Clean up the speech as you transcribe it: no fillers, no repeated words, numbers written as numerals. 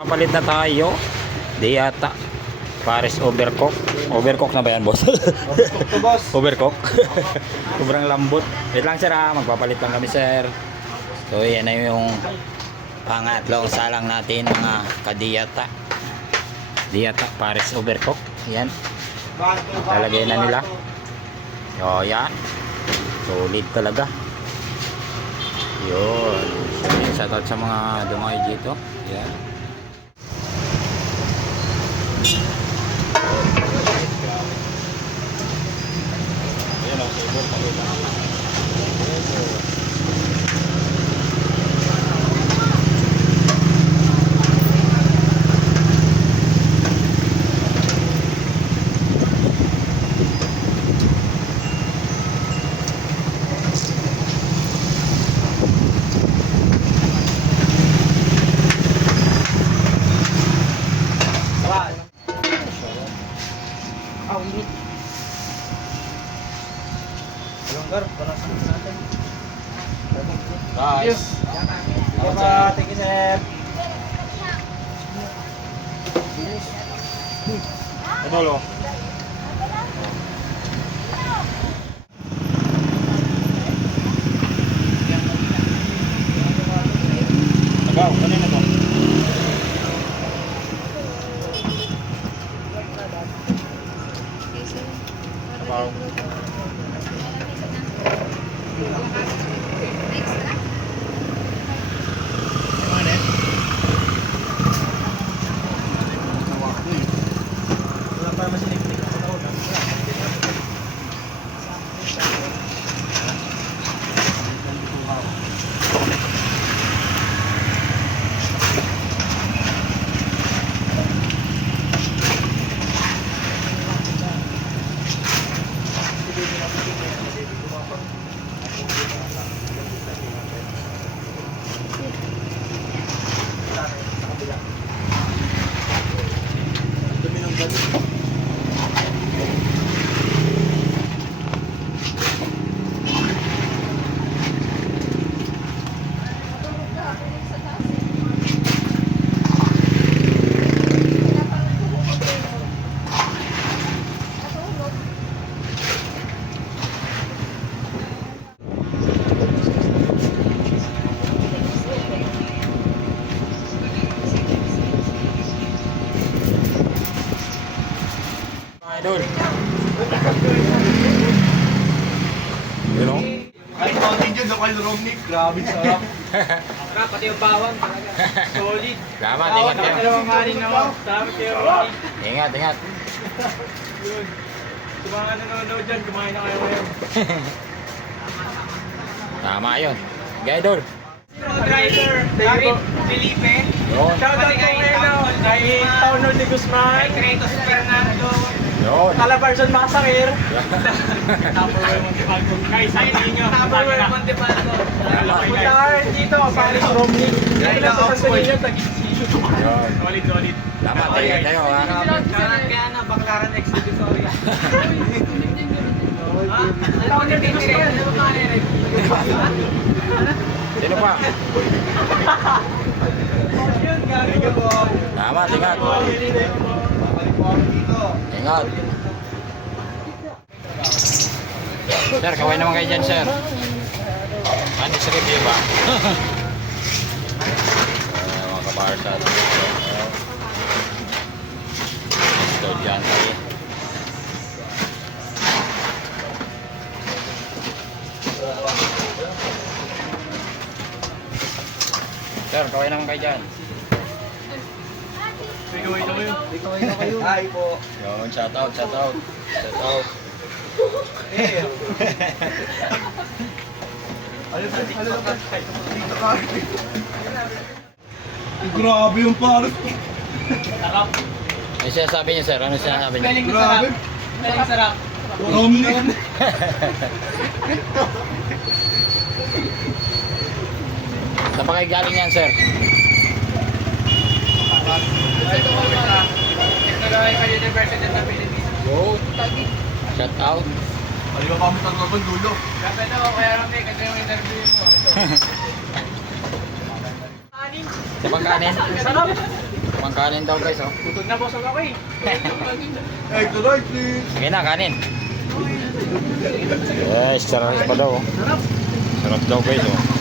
Papalit na tayo. Di yata. Pares overcook. Overcook na ba yan, boss? Overcook to, boss. Overcook. Sobrang lambot. Wait lang, sir, ha. Magpapalit lang kami, sir. So, yan na yung pangatlong salang natin, mga kadiyata. Diyata, Pares overcook. Yan. Lalagay na nila. So, yan. Solid talaga. Yun. Shoutout sa mga dumay dito. Yan. Yan ang sabor talaga. Longgar, balasan natin. Guys. Thank you, sir. Ano lo? Tagaw, kanina to. Tagaw. Wala pa naman siniplik. Idol. You know? Kahit mountain dyan, local Romney. Grabe sarap. Pati yung bawang talaga. Solid. Salamat, ingat kayo. Dalawang kanin naman. Salamat kayo, Ronnie. Ingat, ingat. Yun. Sa mga nanonood dyan, kumain na kayo ngayon. Tama yun. Idol. Driver, David Felipe. Yun. Shoutout ko ngayon kay Pauno de Guzman. Kay Kratos Fernando. Yun. Calabarzon Masakir. Tupperware Montepalco. Kay Sain Niño. Tupperware Montepalco. Punta ka rin dito, Paris Romney. Dito lang sa San Niño, Taguig. Yun. Solid, solid. Salamat, ingat kayo, ha. Kaya na, Baclaran Exhibitoria. Pauno de Guzman. Sino pa? Yun, galing ka po. Salamat, ingat. Babalik po ako dito. Ingat. Sir, kaway naman kayo dyan, sir. Honest review ba? Mga kabarsat. Estudyante. Sir, kaway naman kayo dyan. Hi po. Yun, shout out, shout out. Shout out. Grabe yung parang. Ano sinasabi niyo, sir? Ano sinasabi niyo? Galing sarap. Galing sarap. Romney. Saan pa kayo galing yan, sir? Technological University of the Philippines. Go. Shout out. Ay, ba kami tatlong dulo? Grabe daw, kaya lang may kasi yung interview mo. Anin. Sa pagkanin? Sarap. Pangkanin daw guys, oh. Butog na boss ako eh. Hey, to right, please. Sige na, kanin. Yes, sarap pa daw. Oh. Sarap. Sarap daw guys, oh.